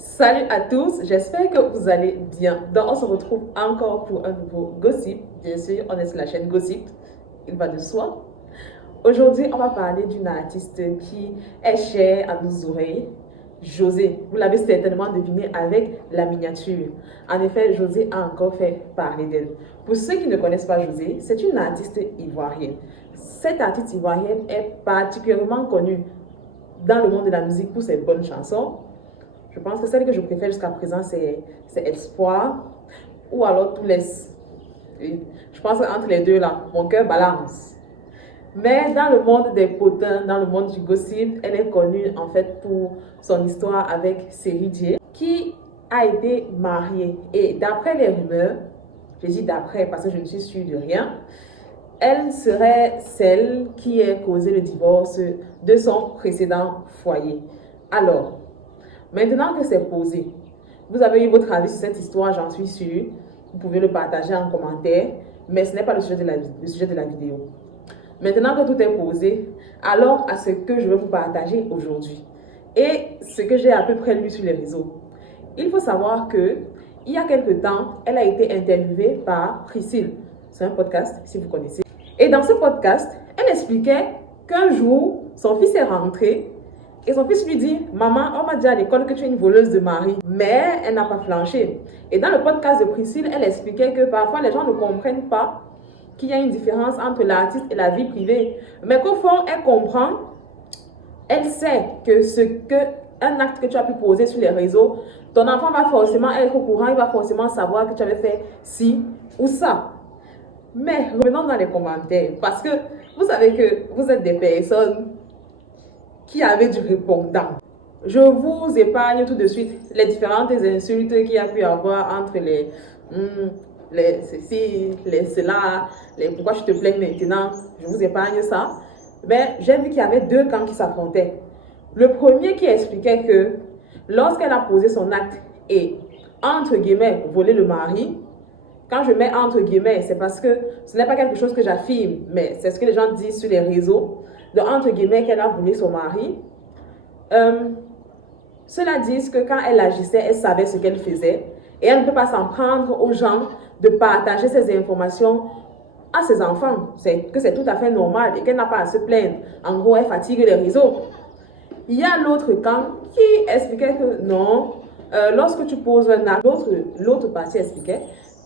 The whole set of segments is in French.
Salut à tous, j'espère que vous allez bien. Donc, on se retrouve encore pour un nouveau gossip. Bien sûr, on est sur la chaîne Gossip, il va de soi. Aujourd'hui, on va parler d'une artiste qui est chère à nos oreilles, Josée. Vous l'avez certainement deviné avec la miniature. En effet, Josée a encore fait parler d'elle. Pour ceux qui ne connaissent pas Josée, c'est une artiste ivoirienne. Cette artiste ivoirienne est particulièrement connue dans le monde de la musique pour ses bonnes chansons. Je pense que celle que je préfère jusqu'à présent, c'est Espoir ou alors Tout laisse. Je pense qu'entre les deux là, mon cœur balance. Mais dans le monde des potins, dans le monde du gossip, elle est connue en fait pour son histoire avec Série Dié, qui a été mariée. Et d'après les rumeurs, je dis d'après parce que je ne suis sûre de rien, elle serait celle qui a causé le divorce de son précédent foyer. Alors, maintenant que c'est posé, vous avez eu votre avis sur cette histoire, j'en suis sûre. Vous pouvez le partager en commentaire, mais ce n'est pas le sujet de la vidéo. Maintenant que tout est posé, allons à ce que je vais vous partager aujourd'hui et ce que j'ai à peu près lu sur les réseaux. Il faut savoir que il y a quelque temps, elle a été interviewée par Priscille. C'est un podcast, si vous connaissez. Et dans ce podcast, elle expliquait qu'un jour, son fils est rentré et son fils lui dit « Maman, on m'a dit à l'école que tu es une voleuse de mari. » Mais elle n'a pas flanché. Et dans le podcast de Priscille, elle expliquait que parfois les gens ne comprennent pas qu'il y a une différence entre l'artiste et la vie privée. Mais qu'au fond, elle comprend, elle sait que un acte que tu as pu poser sur les réseaux, ton enfant va forcément être au courant, il va forcément savoir que tu avais fait ci ou ça. Mais revenons dans les commentaires, parce que vous savez que vous êtes des personnes qui avaient du répondant. Je vous épargne tout de suite les différentes insultes qu'il y a pu avoir entre les ceci, les cela, les pourquoi je te plais maintenant, je vous épargne ça. Mais j'ai vu qu'il y avait deux camps qui s'affrontaient. Le premier qui expliquait que lorsqu'elle a posé son acte et, entre guillemets, volé le mari, quand je mets entre guillemets, c'est parce que ce n'est pas quelque chose que j'affirme, mais c'est ce que les gens disent sur les réseaux. De entre guillemets, qu'elle a volé son mari. Cela dit que quand elle agissait, elle savait ce qu'elle faisait et elle ne peut pas s'en prendre aux gens de partager ces informations à ses enfants. Que c'est tout à fait normal et qu'elle n'a pas à se plaindre. En gros, elle fatigue les réseaux. Il y a l'autre camp qui expliquait que non, lorsque tu poses un acte, l'autre partie expliquait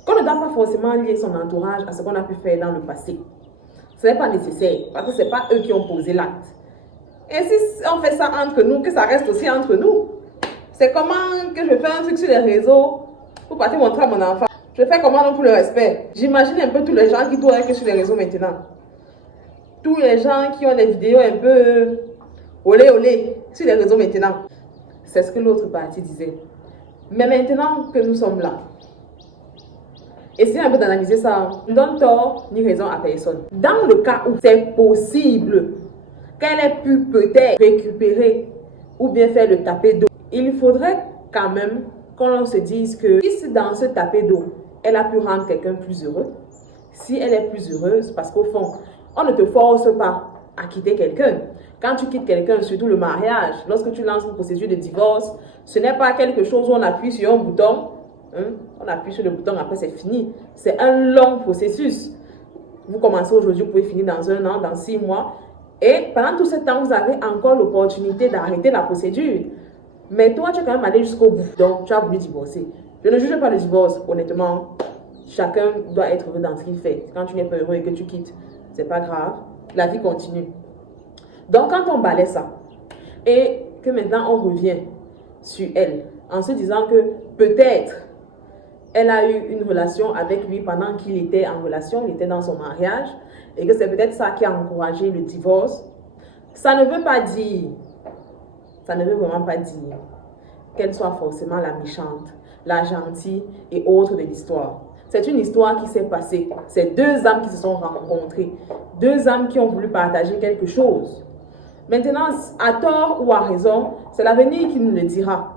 qu'on ne doit pas forcément lier son entourage à ce qu'on a pu faire dans le passé. Ce n'est pas nécessaire parce que ce n'est pas eux qui ont posé l'acte. Et si on fait ça entre nous, que ça reste aussi entre nous. C'est comment que je fais un truc sur les réseaux pour partir montrer à mon enfant. Je fais comment pour le respect. J'imagine un peu tous les gens qui tournent sur les réseaux maintenant. Tous les gens qui ont des vidéos un peu olé olé sur les réseaux maintenant. C'est ce que l'autre partie disait. Mais maintenant que nous sommes là, essayez un peu d'analyser ça. Ne donne tort ni raison à personne. Dans le cas où c'est possible qu'elle ait pu peut-être récupérer ou bien faire le tapé d'eau, il faudrait quand même qu'on se dise que si dans ce tapé d'eau, elle a pu rendre quelqu'un plus heureux, si elle est plus heureuse, parce qu'au fond, on ne te force pas à quitter quelqu'un. Quand tu quittes quelqu'un, surtout le mariage, lorsque tu lances une procédure de divorce, ce n'est pas quelque chose où on appuie sur un bouton, on appuie sur le bouton, après c'est fini. C'est un long processus. Vous commencez aujourd'hui, vous pouvez finir dans 1 an, dans 6 mois. Et pendant tout ce temps, vous avez encore l'opportunité d'arrêter la procédure. Mais toi, tu es quand même allé jusqu'au bout. Donc, tu as voulu divorcer. Je ne juge pas le divorce, honnêtement. Chacun doit être heureux dans ce qu'il fait. Quand tu n'es pas heureux et que tu quittes, c'est pas grave. La vie continue. Donc, quand on balaie ça, et que maintenant on revient sur elle, en se disant que peut-être elle a eu une relation avec lui pendant qu'il était en relation, il était dans son mariage, et que c'est peut-être ça qui a encouragé le divorce, ça ne veut pas dire, ça ne veut vraiment pas dire qu'elle soit forcément la méchante, la gentille et autre de l'histoire. C'est une histoire qui s'est passée. C'est deux âmes qui se sont rencontrées, deux âmes qui ont voulu partager quelque chose. Maintenant, à tort ou à raison, c'est l'avenir qui nous le dira.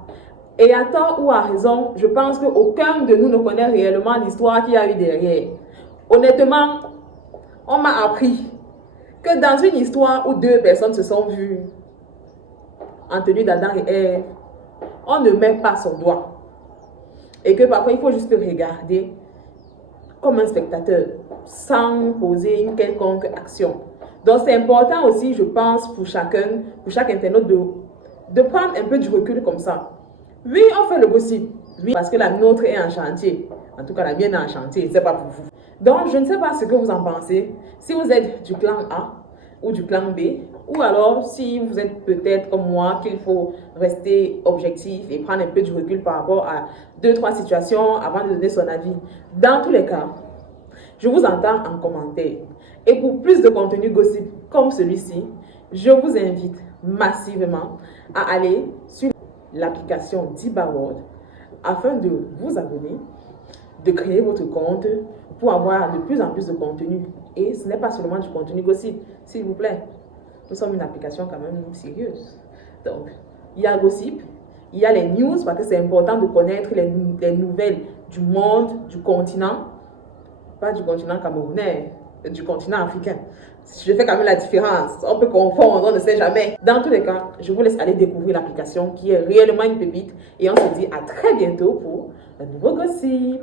Et à tort ou à raison, je pense qu'aucun de nous ne connaît réellement l'histoire qu'il y a eu derrière. Honnêtement, on m'a appris que dans une histoire où deux personnes se sont vues en tenue d'Adam et Ève, on ne met pas son doigt. Et que parfois, il faut juste regarder comme un spectateur, sans poser une quelconque action. Donc, c'est important aussi, je pense, pour chaque internaute de prendre un peu du recul comme ça. Oui, on fait le gossip. Oui, parce que la nôtre est en chantier. En tout cas, la mienne est en chantier, c'est pas pour vous. Donc, je ne sais pas ce que vous en pensez. Si vous êtes du clan A ou du clan B, ou alors si vous êtes peut-être comme moi, qu'il faut rester objectif et prendre un peu du recul par rapport à 2-3 situations avant de donner son avis. Dans tous les cas, je vous entends en commentaire. Et pour plus de contenu gossip comme celui-ci, je vous invite massivement à aller sur l'application Diba World afin de vous abonner, de créer votre compte pour avoir de plus en plus de contenu. Et ce n'est pas seulement du contenu gossip, s'il vous plaît. Nous sommes une application quand même sérieuse. Donc, il y a gossip, il y a les news, parce que c'est important de connaître les nouvelles du monde, du continent, pas du continent camerounais, du continent africain. Je fais quand même la différence. On peut confondre, on ne sait jamais. Dans tous les cas, je vous laisse aller découvrir l'application qui est réellement une pépite. Et on se dit à très bientôt pour un nouveau gossip.